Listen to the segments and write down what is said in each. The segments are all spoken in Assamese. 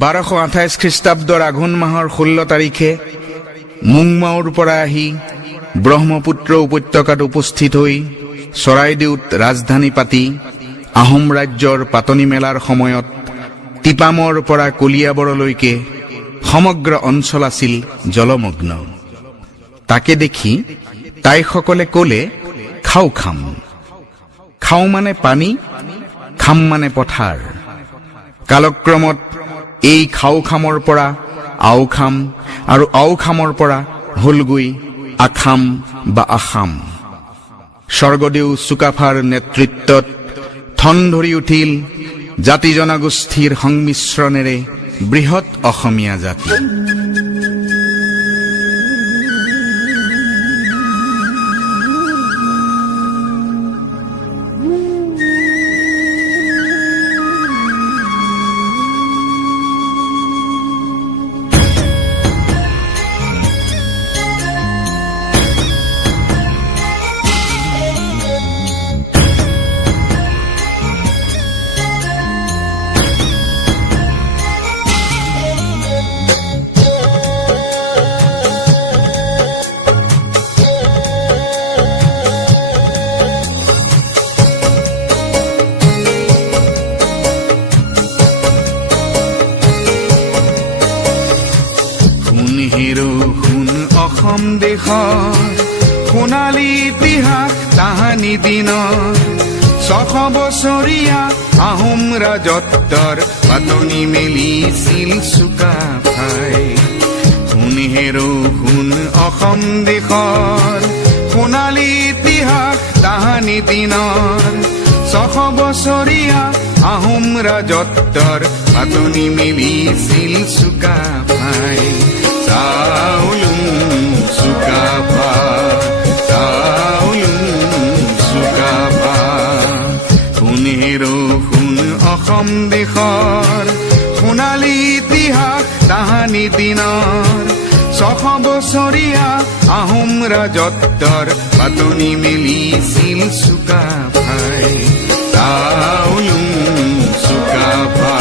1228 খ্ৰীষ্টাব্দৰ আঘোণ মাহৰ 16 তাৰিখে মুংমাওৰ পৰা আহি ব্ৰহ্মপুত্ৰ উপত্যকাত উপস্থিত হৈ চৰাইদেউত ৰাজধানী পাতি আহোম ৰাজ্যৰ পাতনি মেলাৰ সময়ত টিপামৰ পৰা কলিয়াবৰলৈকে সমগ্ৰ অঞ্চল আছিল জলমগ্ন। তাকে দেখি তাইসকলে ক'লে, খাও খাম। খাও মানে পানী, খাম মানে পথাৰ। কালক্ৰমত এই খাও খামৰ পৰা আও খাম আৰু আও খামৰ পৰা হলগৈ আখাম বা আসাম। স্বৰ্গদেউ চুকাফাৰ নেতৃত্বত ঠন ধৰি উঠিল জাতি জনগোষ্ঠীৰ সংমিশ্ৰণেৰে বৃহৎ অসমীয়া জাতি। শুন অসম দেশৰ সোণালী ইতিহাস তাহানি দিনৰ 600 বছৰীয়া আহোম ৰাজত্বৰ পাতনি মেলিছিল চুকাফাই। শুন অসম দেশৰ সোণালী ইতিহাস তাহানি দিনৰ 600 বছৰীয়া আহোম ৰাজত্বৰ পাতনি মেলিছিল চুকাফাই। Saulun Sukapha, শুনেৰো শুন অসম দেশৰ সোণালী ইতিহাস তাহানি দিনৰ 600 বছৰীয়া আহোম ৰাজত্বৰ পাতনি মেলিছিল চুকাফাই। চাউলুং চুকাফা,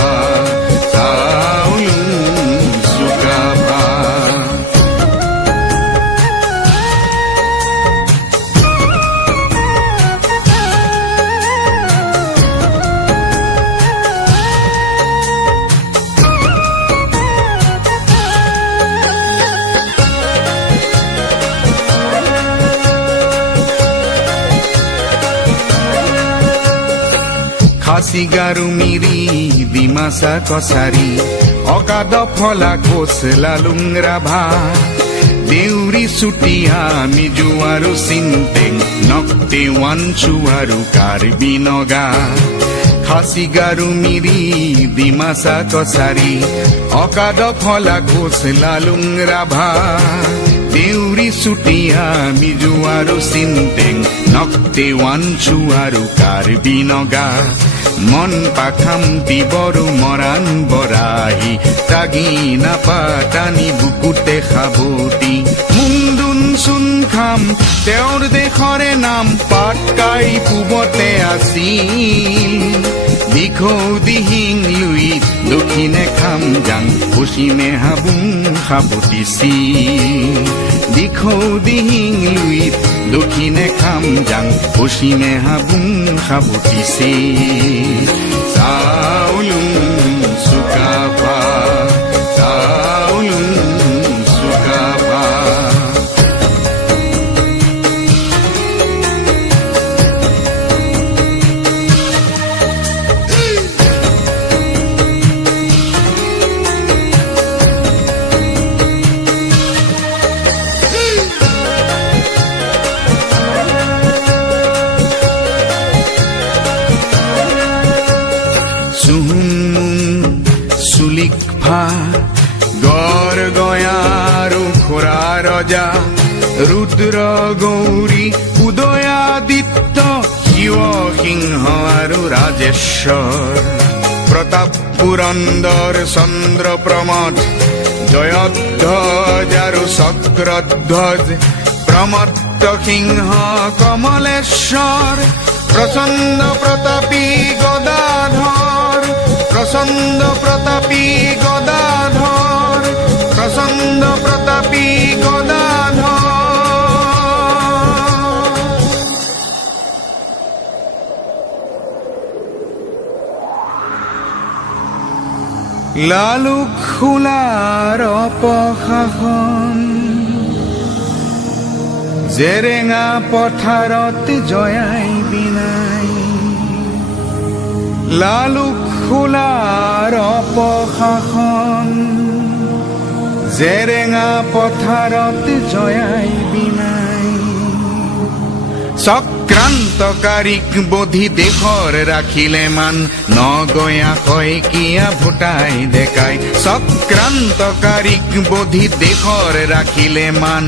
খাচিগাৰু মিৰি ডিমাচা কছাৰী অগাদ ফলা কোচ লালুং ৰাভা দেউৰী চুতীয়া মিজু আৰু চিন্তেং নক্তে ৱানচু আৰু কাৰ্বি নগা। খাচিগাৰু মিৰি ডিমাচা কছাৰী অগাদ ফলা কোচ লালুং ৰাভা দেউৰী চুতীয়া মিজু আৰু চিন্তেং নক্তে ৱানচু আৰু কাৰ্বি নগা। মন পাখান্তি বড়ো মৰাণ বৰাহী তাগি নাপাতানি বুকুতে সাবতি মুংদুন চুন খাম তেওঁৰ দেশৰে নাম পাটকাই পূবতে আছিল। দিখৌ দিহিং লুই দক্ষিণে খাম যাং পশ্চিমে হাবুং সাবতিছিল। দিখৌ দিহিং লুই দক্ষিণে খাম যাং পশ্চিমে হাবুং সাবতিছিল। চাউলুং চুকাফা, চাউলুং চুকাফা। গড় গয়াৰু খুৰা ৰজা ৰুদ্ৰ গৌৰী উদয়াদিত্য শিৱ সিংহ আৰু ৰাজেশ্বৰ প্ৰতাপ পুৰন্দৰ চন্দ্ৰ প্ৰমথ জয়ধ্বজ আৰু চক্ৰধ্বজ প্ৰমত্ত সিংহ কমলেশ্বৰ প্ৰচণ্ড প্ৰতাপী গদাধৰ প্ৰচণ্ড প্ৰতাপী গদাধৰ প্ৰচণ্ড প্ৰতাপী গদাধৰ লালুক খোলাৰ অপশাসন জেৰেঙা পথাৰত জয়াই বিনাই লালুক খোলাৰ অপশাসন জেৰেঙা পথাৰত জয়াই বিনাই চক্ৰান্তকাৰীক বধি দেশৰ ৰাখিলে মান নগঞা শইকীয়া ভুটাই দেখাই চক্ৰান্তকাৰীক বধি দেশৰ ৰাখিলে মান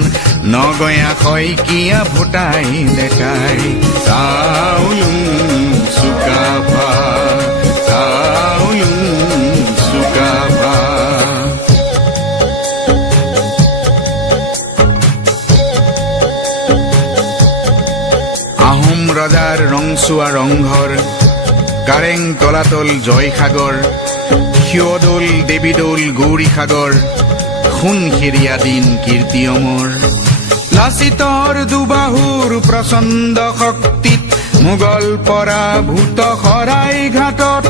নগঞা শইকীয়া ভুটাই দেখাই চাউলুং চুকাফা চাউলুং চুকাফা আহোম ৰজাৰ ৰংচুৱা ৰংঘৰ কাৰেং তলাতল জয়সাগৰ শিৱদৌল দেৱীদৌল গৌৰীসাগৰ সোণসিৰিয়া দিন কীৰ্তি অমৰ লাচিতৰ দুবাহুৰ প্ৰচণ্ড শক্তিত মোগল পৰাভূত শৰাই ঘাটত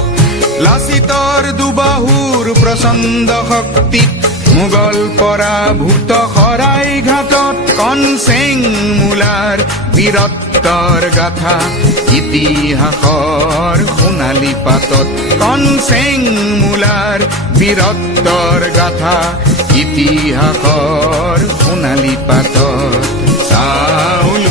লাচিতৰ দুবাহুৰ প্ৰচণ্ড শক্তিত মোগল পৰাভূত শৰাই ঘাটত কনচেং মূলাৰ বীৰত্বৰ গাথা ইতিহাসৰ সোণালী পাতত কনচেং মূলাৰ বীৰত্বৰ গাথা ইতিহাসৰ সোণালী পাতত চাউল